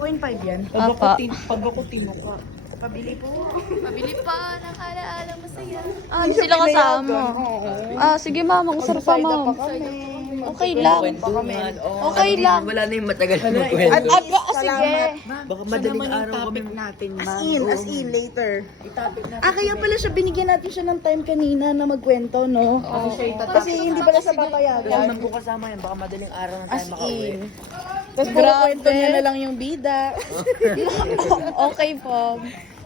2.5 yan. Apa. Pag ako tinuka. Pabili po. Pabili pa ng alaala masaya. Ah, di sila kasama. Ah, sige ma'am, ang sarap pa ma'am. Okay lang. Okay lang. Wala na yung matagal na At, magkwento. at, Sige. Baka madaling araw kami. natin, as in, later. Kaya pala siya, binigyan natin siya ng time kanina na magkwento, no? Kasi hindi pala sa papayagan. Kailan po kasama yan, baka madaling araw na tayo As makauwi. in. Tapos puro kwento niya na lang yung bida. Okay po.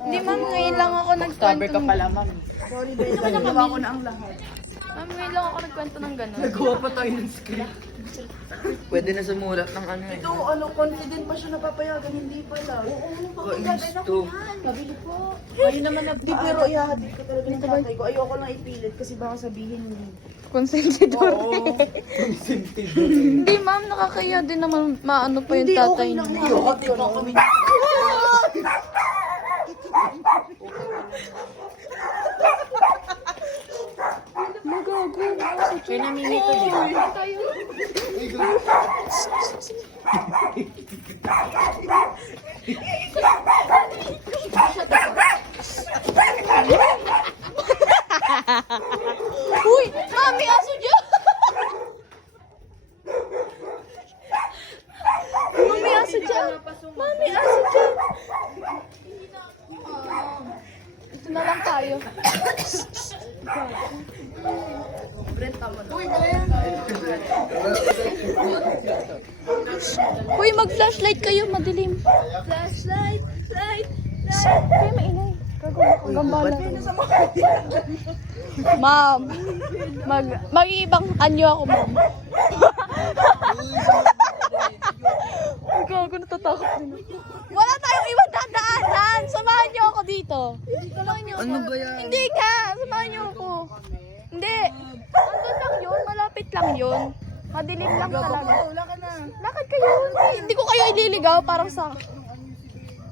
Hindi ma'am, ngayon lang ako nagkwento. ma'am. Sorry, Bella. Nagawa ko na ang lahat. Ma'am, ngayon lang ako nagkwento ng gano'n. Nagawa pa tayo ng script. Pwede na sumulat ng ano eh. Ito, confident pa siya na papayagan, hindi pala. Kaisto. Nabili po. Ayun naman na. Di, pero ihahatid ko talaga ng tatay ko. Ayoko lang ipilit kasi baka sabihin hindi. Consentidor. Oo. Hindi ma'am, nakakaya din naman maano pa yung tatay niya. Ihahatid ko kami. Kaya naminito di ba? Uy! Mami, aso dyan! Mami, aso dyan! Mami, aso dyan! Ito na lang tayo. Uy, mag-flashlight kayo, madilim. Flashlight, light. Kayo maingay. Gambala. Ma'am, mag-iibang anyo ako, ma'am. Ang gago, natatakot din ako. Wala tayong ibang dadaanan. Samahan niyo ako dito. Ano ba yan? Hindi nga, samahan niyo ako. Hindi. Andun lang yun, malapit lang yun. Madilim lang talaga. Wala ka na. Lakad kayo. Hindi ko kayo ililigaw, parang sa...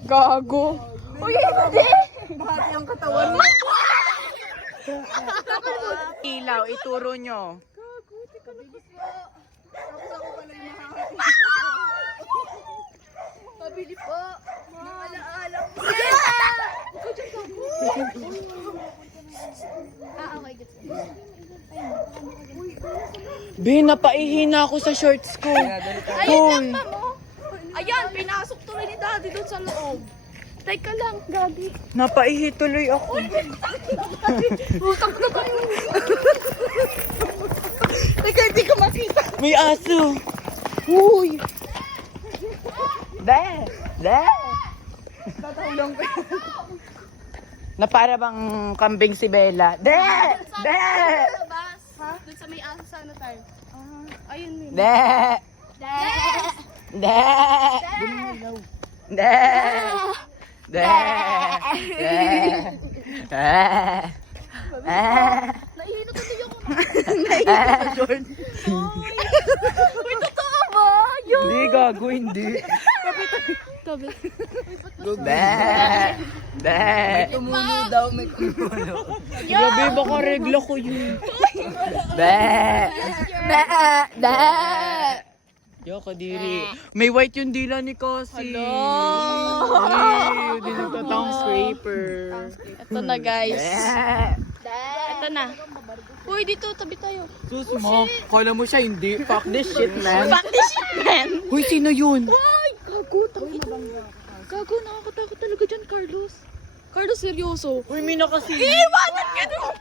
Gago. Uy, hindi. Bahati ang katawan mo. Ilaw, ituro nyo. Pabili po ng alaala okay, gets. Be, napaihina ako sa shorts ko. Ayun lang, ma'am, oh. Ayan, pinasok tuloy ni daddy doon sa loob. Teka lang, gagi. Napaihi tuloy ako. Utang na tayo. Teka, hindi ko makita. May aso. Uy. Be! Be! Tatahulong ko. Na para bang kambing si Bella. De! De! Labas. Doon sa may aso sa ano tayo. Ayun, yun. De! De! De! De! De! Naihinot na yung Uy, totoo ba? Yun. Hindi, gago, hindi. Tabi. Be! Be! Tumulo daw, may tumulo. Grabe, baka regla ko yun. Be! Be! Be! Yo, kadiri. May white yung dila ni Kasi. Ay, hindi nagtatang scraper. Ito na, guys. Be! Ito na. Uy, dito, tabi tayo. Sus mo, kala mo siya hindi. Fuck this shit, man. Fuck this shit, man. Uy, sino yun? Ay, gago, tangina. Gago, nakakatakot talaga dyan, Carlos. Carlos, seryoso. Uy, may nakasi. Iiwanan ka doon.